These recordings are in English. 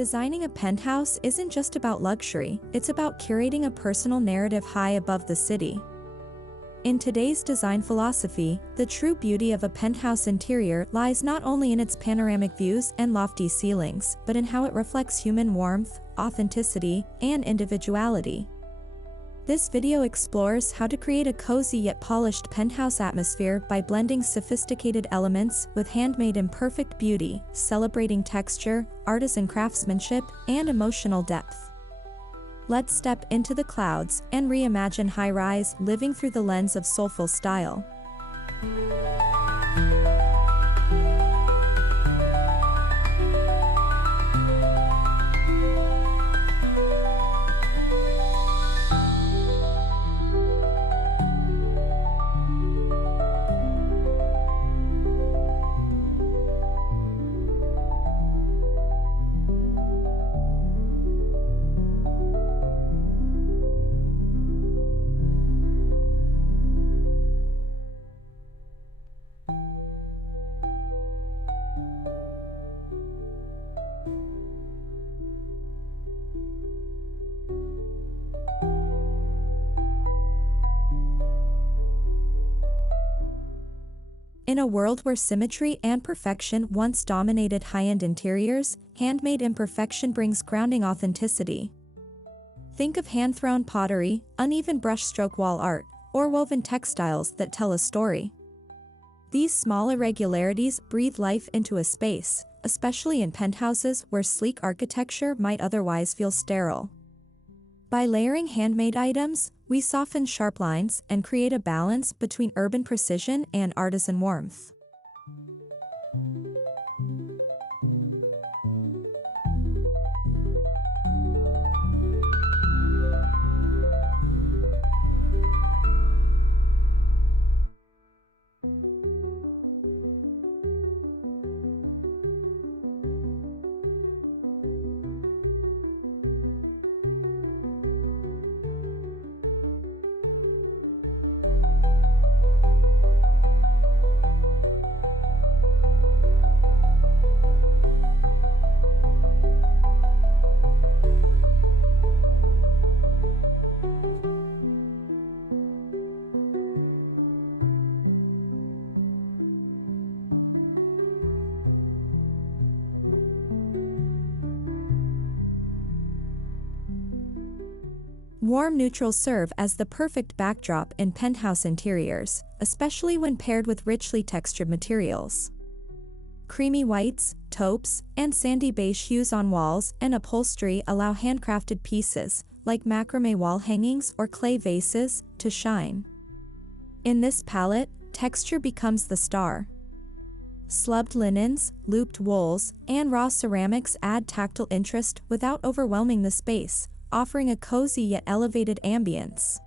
Designing a penthouse isn't just about luxury, it's about curating a personal narrative high above the city. In today's design philosophy, the true beauty of a penthouse interior lies not only in its panoramic views and lofty ceilings, but in how it reflects human warmth, authenticity, and individuality. This video explores how to create a cozy yet polished penthouse atmosphere by blending sophisticated elements with handmade imperfect beauty, celebrating texture, artisan craftsmanship, and emotional depth. Let's step into the clouds and reimagine high-rise living through the lens of soulful style. In a world where symmetry and perfection once dominated high-end interiors, handmade imperfection brings grounding authenticity. Think of hand-thrown pottery, uneven brushstroke wall art, or woven textiles that tell a story. These small irregularities breathe life into a space, especially in penthouses where sleek architecture might otherwise feel sterile. By layering handmade items, we soften sharp lines and create a balance between urban precision and artisan warmth. Warm neutrals serve as the perfect backdrop in penthouse interiors, especially when paired with richly textured materials. Creamy whites, taupes, and sandy beige hues on walls and upholstery allow handcrafted pieces, like macrame wall hangings or clay vases, to shine. In this palette, texture becomes the star. Slubbed linens, looped wools, and raw ceramics add tactile interest without overwhelming the space, offering a cozy yet elevated ambience.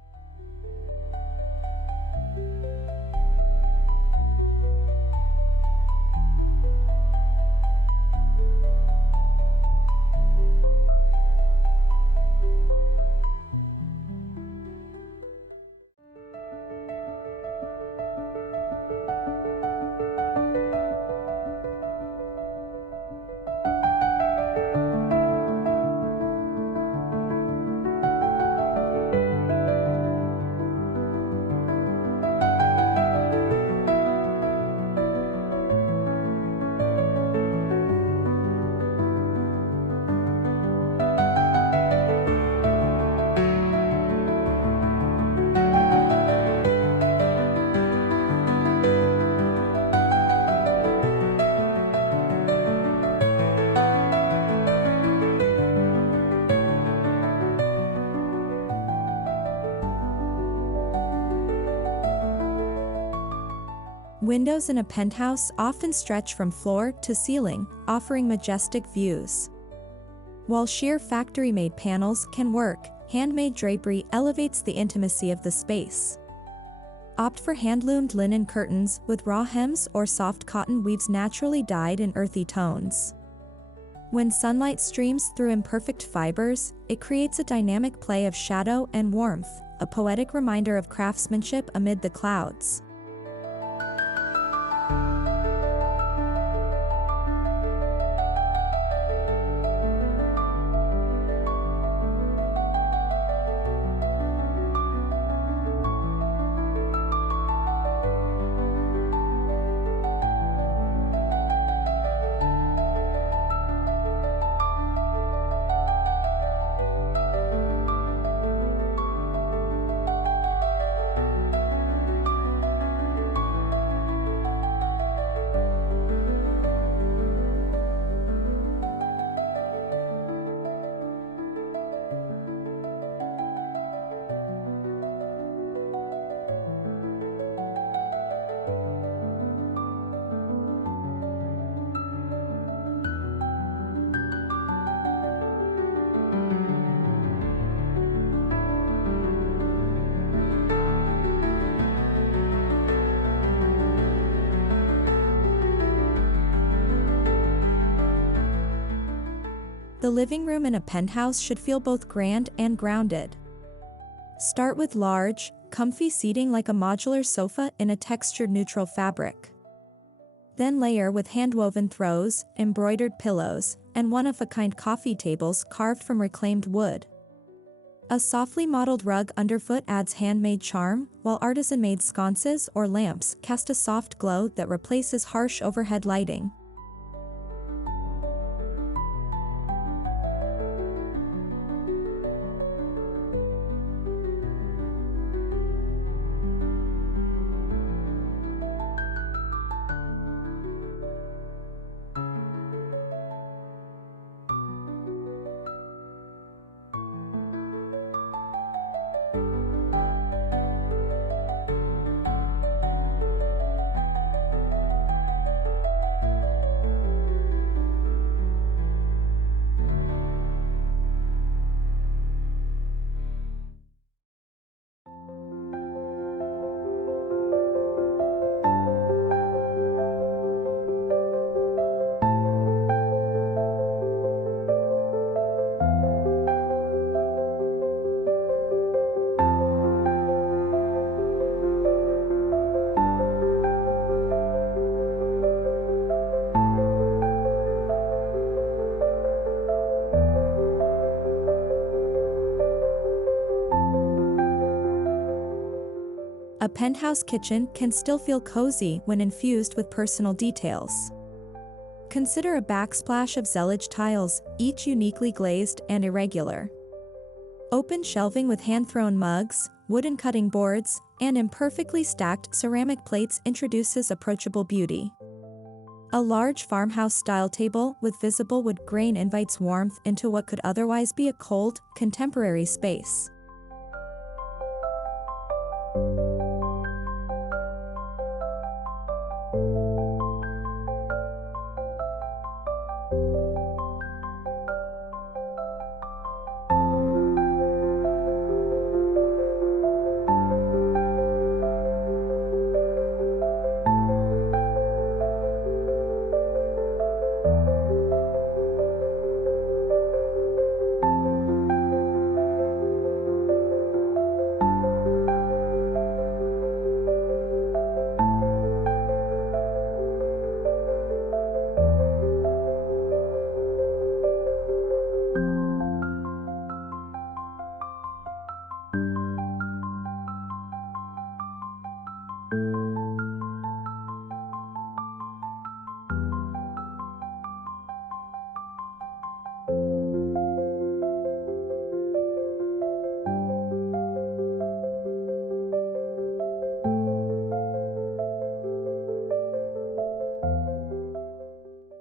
Windows in a penthouse often stretch from floor to ceiling, offering majestic views. While sheer factory-made panels can work, handmade drapery elevates the intimacy of the space. Opt for hand-loomed linen curtains with raw hems or soft cotton weaves naturally dyed in earthy tones. When sunlight streams through imperfect fibers, it creates a dynamic play of shadow and warmth, a poetic reminder of craftsmanship amid the clouds. The living room in a penthouse should feel both grand and grounded. Start with large, comfy seating like a modular sofa in a textured neutral fabric. Then layer with handwoven throws, embroidered pillows, and one-of-a-kind coffee tables carved from reclaimed wood. A softly modeled rug underfoot adds handmade charm, while artisan-made sconces or lamps cast a soft glow that replaces harsh overhead lighting. A penthouse kitchen can still feel cozy when infused with personal details. Consider a backsplash of zealage tiles, each uniquely glazed and irregular. Open shelving with hand-thrown mugs, wooden cutting boards, and imperfectly stacked ceramic plates introduces approachable beauty. A large farmhouse-style table with visible wood grain invites warmth into what could otherwise be a cold, contemporary space.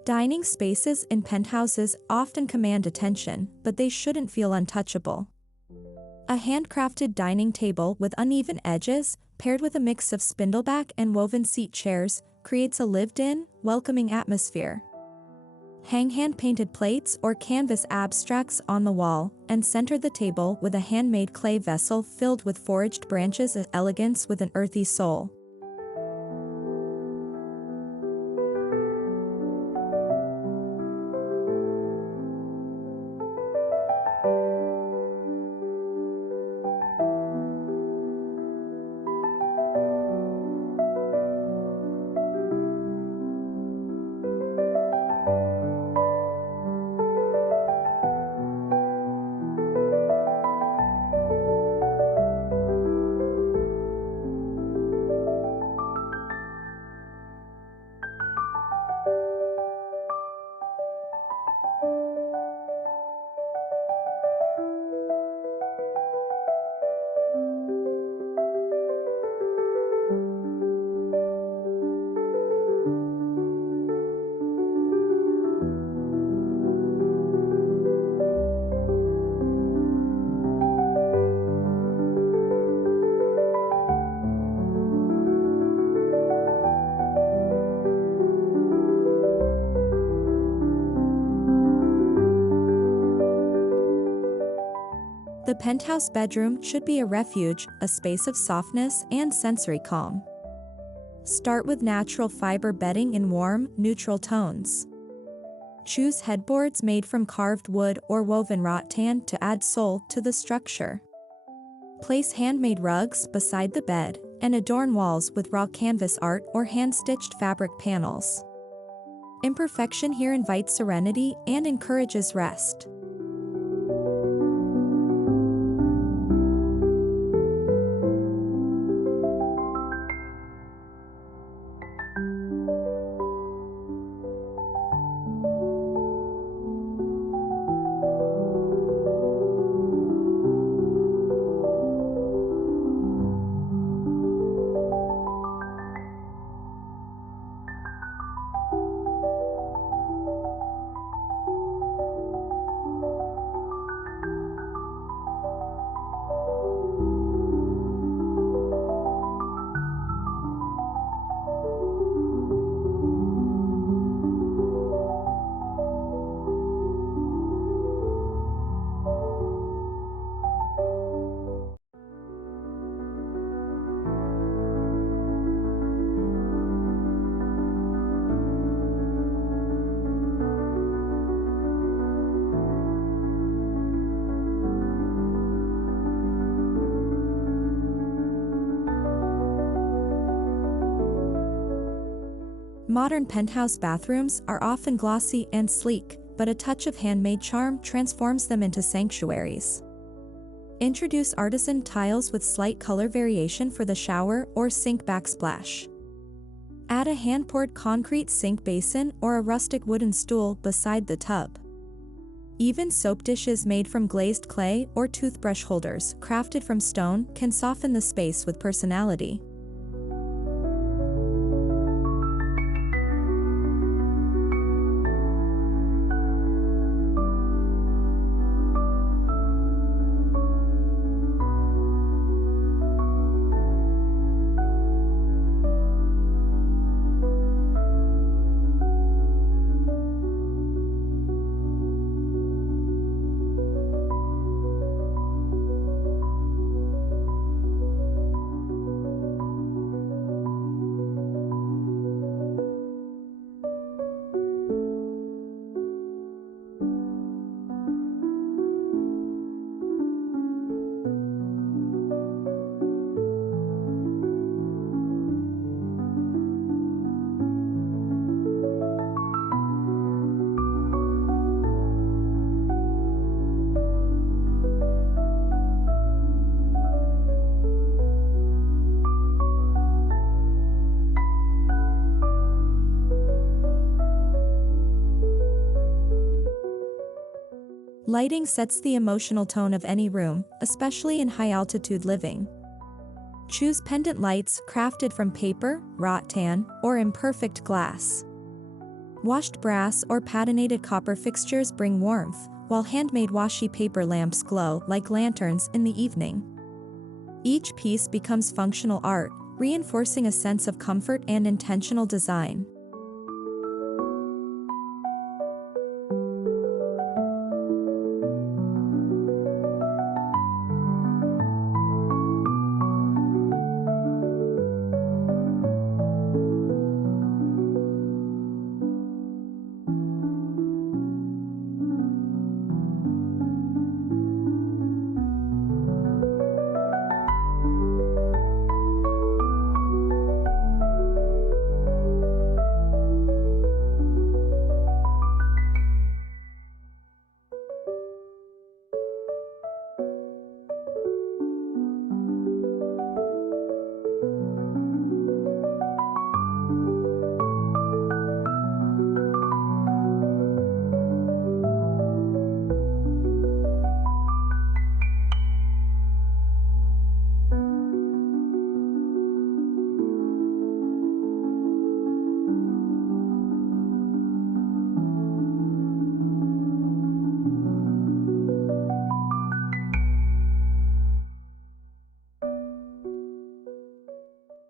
Dining spaces in penthouses often command attention, but they shouldn't feel untouchable. A handcrafted dining table with uneven edges, paired with a mix of spindleback and woven seat chairs, creates a lived-in, welcoming atmosphere. Hang hand-painted plates or canvas abstracts on the wall, and center the table with a handmade clay vessel filled with foraged branches of elegance with an earthy soul. The penthouse bedroom should be a refuge, a space of softness and sensory calm. Start with natural fiber bedding in warm, neutral tones. Choose headboards made from carved wood or woven rattan to add soul to the structure. Place handmade rugs beside the bed, and adorn walls with raw canvas art or hand-stitched fabric panels. Imperfection here invites serenity and encourages rest. Modern penthouse bathrooms are often glossy and sleek, but a touch of handmade charm transforms them into sanctuaries. Introduce artisan tiles with slight color variation for the shower or sink backsplash. Add a hand-poured concrete sink basin or a rustic wooden stool beside the tub. Even soap dishes made from glazed clay or toothbrush holders crafted from stone can soften the space with personality. Lighting sets the emotional tone of any room, especially in high-altitude living. Choose pendant lights crafted from paper, rattan, or imperfect glass. Washed brass or patinated copper fixtures bring warmth, while handmade washi paper lamps glow like lanterns in the evening. Each piece becomes functional art, reinforcing a sense of comfort and intentional design.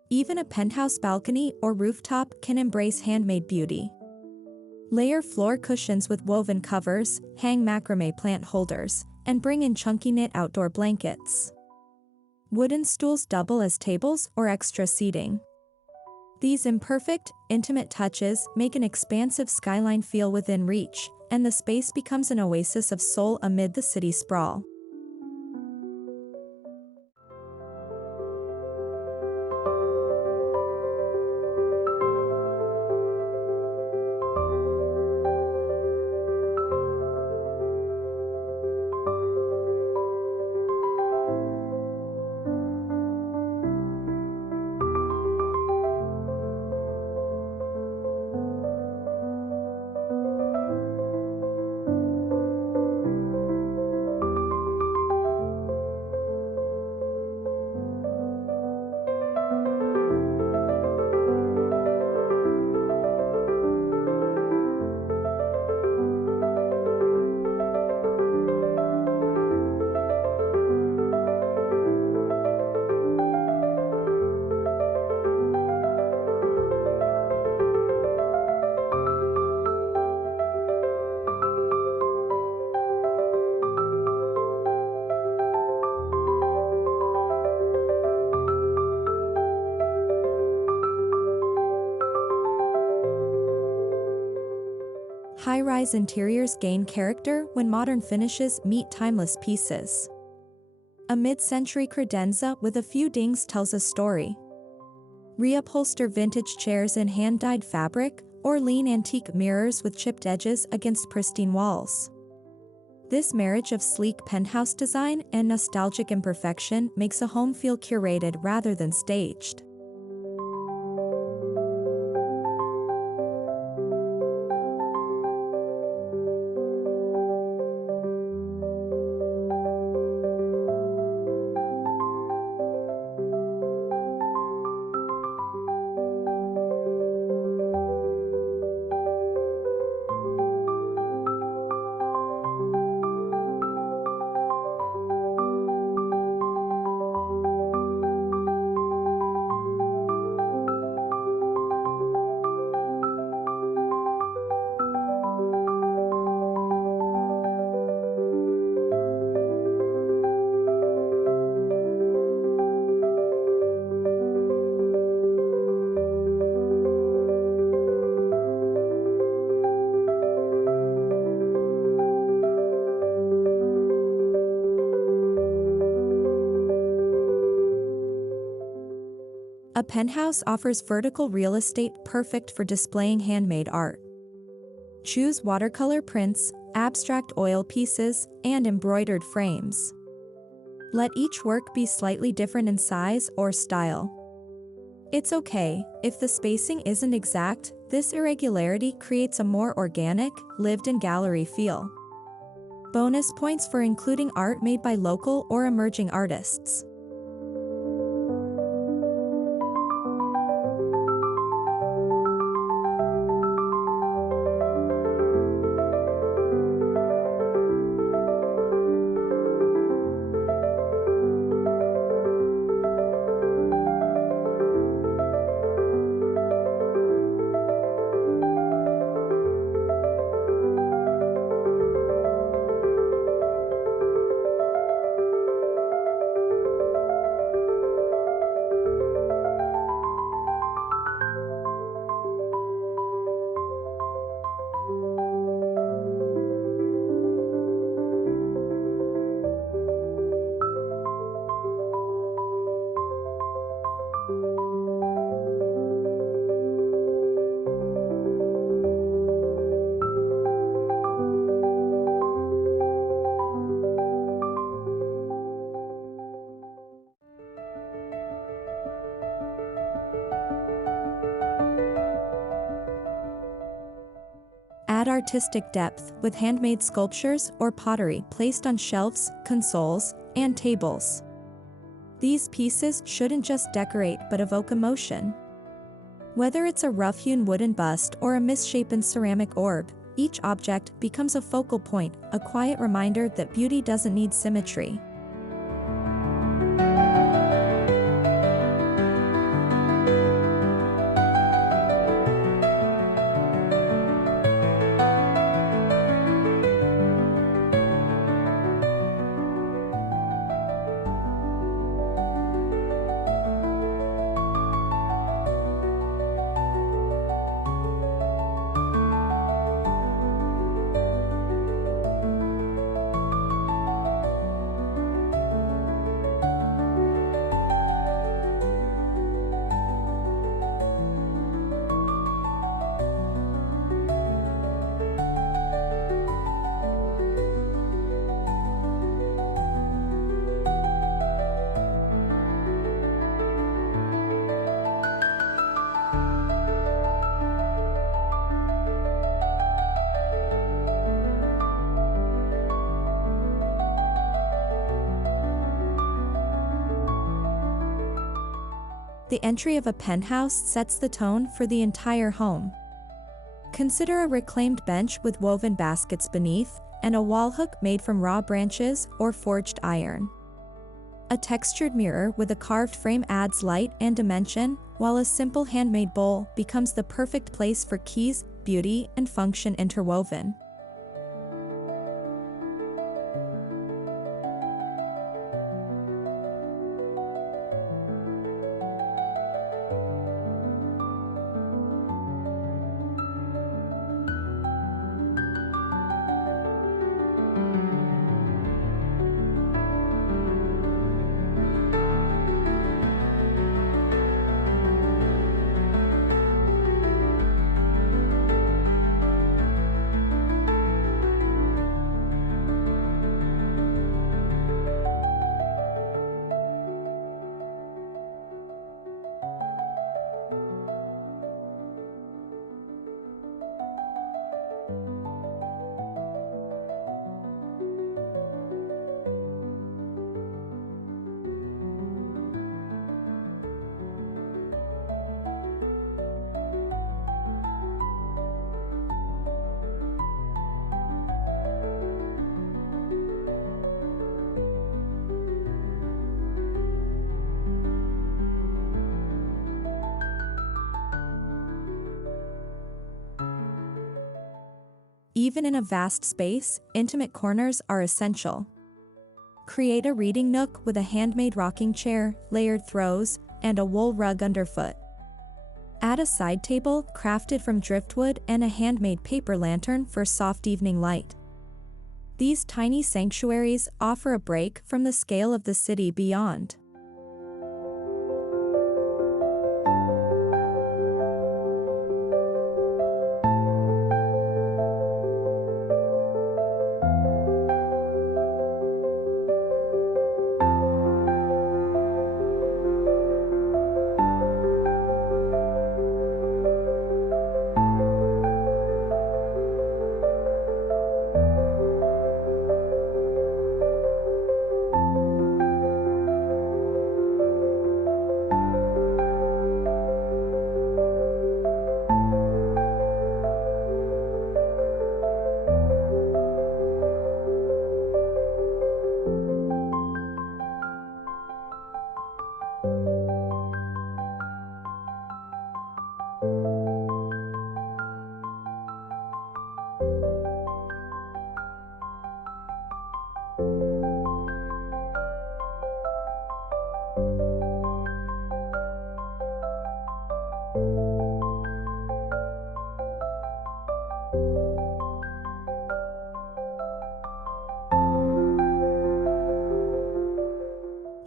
Even a penthouse balcony or rooftop can embrace handmade beauty. Layer floor cushions with woven covers, hang macrame plant holders, and bring in chunky knit outdoor blankets. Wooden stools double as tables or extra seating. These imperfect, intimate touches make an expansive skyline feel within reach, and the space becomes an oasis of soul amid the city sprawl. High-rise interiors gain character when modern finishes meet timeless pieces. A mid-century credenza with a few dings tells a story. Reupholster vintage chairs in hand-dyed fabric, or lean antique mirrors with chipped edges against pristine walls. This marriage of sleek penthouse design and nostalgic imperfection makes a home feel curated rather than staged. A penthouse offers vertical real estate perfect for displaying handmade art. Choose watercolor prints, abstract oil pieces, and embroidered frames. Let each work be slightly different in size or style. It's okay if the spacing isn't exact, this irregularity creates a more organic, lived-in gallery feel. Bonus points for including art made by local or emerging artists. Add artistic depth with handmade sculptures or pottery placed on shelves, consoles, and tables. These pieces shouldn't just decorate but evoke emotion. Whether it's a rough-hewn wooden bust or a misshapen ceramic orb, each object becomes a focal point, a quiet reminder that beauty doesn't need symmetry. the entry of a penthouse sets the tone for the entire home. Consider a reclaimed bench with woven baskets beneath, and a wall hook made from raw branches or forged iron. A textured mirror with a carved frame adds light and dimension, while a simple handmade bowl becomes the perfect place for keys, beauty, and function interwoven. Even in a vast space, intimate corners are essential. Create a reading nook with a handmade rocking chair, layered throws, and a wool rug underfoot. Add a side table crafted from driftwood and a handmade paper lantern for soft evening light. These tiny sanctuaries offer a break from the scale of the city beyond.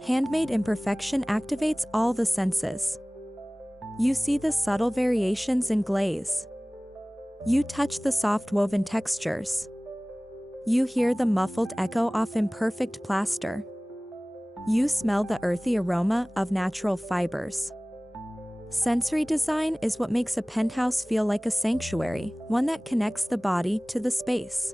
Handmade imperfection activates all the senses. You see the subtle variations in glaze. You touch the soft woven textures. You hear the muffled echo of imperfect plaster. You smell the earthy aroma of natural fibers. Sensory design is what makes a penthouse feel like a sanctuary, one that connects the body to the space.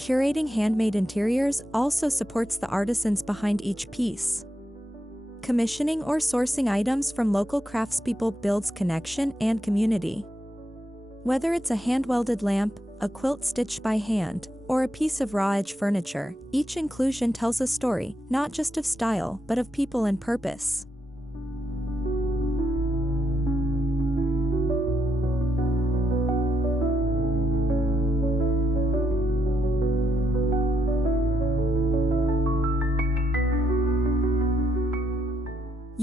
Curating handmade interiors also supports the artisans behind each piece. Commissioning or sourcing items from local craftspeople builds connection and community. Whether it's a hand-welded lamp, a quilt stitched by hand, or a piece of raw-edge furniture, each inclusion tells a story, not just of style, but of people and purpose.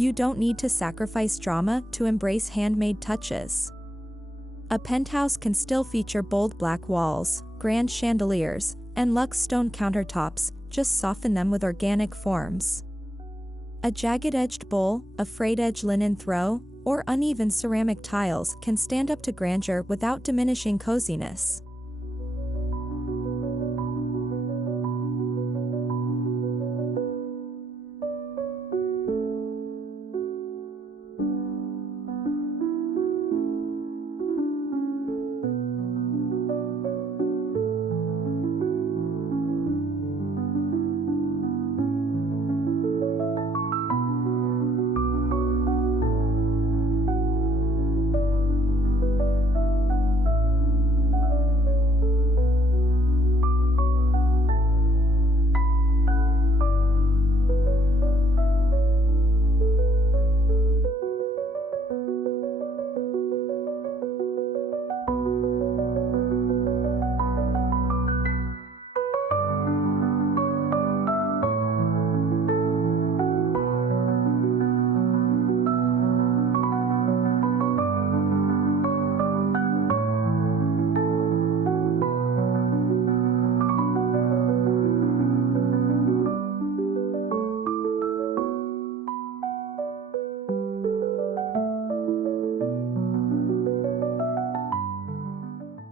you don't need to sacrifice drama to embrace handmade touches. A penthouse can still feature bold black walls, grand chandeliers, and luxe stone countertops, just soften them with organic forms. A jagged-edged bowl, a frayed-edge linen throw, or uneven ceramic tiles can stand up to grandeur without diminishing coziness.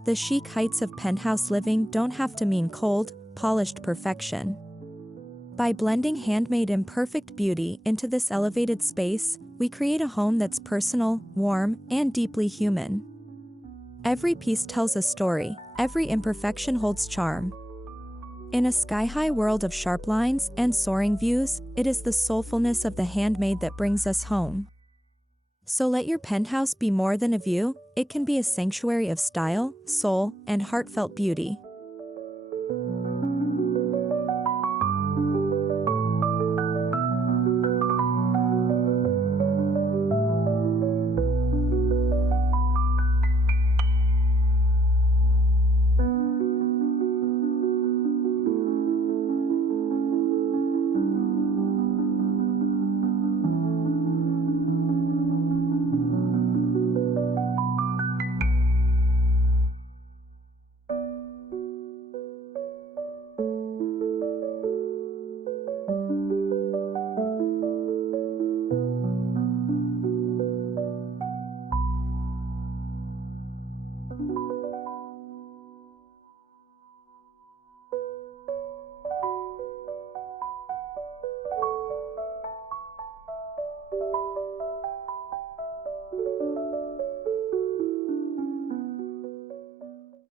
The chic heights of penthouse living don't have to mean cold, polished perfection. By blending handmade imperfect beauty into this elevated space, we create a home that's personal, warm, and deeply human. Every piece tells a story, every imperfection holds charm. In a sky-high world of sharp lines and soaring views, it is the soulfulness of the handmade that brings us home. So let your penthouse be more than a view, it can be a sanctuary of style, soul, and heartfelt beauty.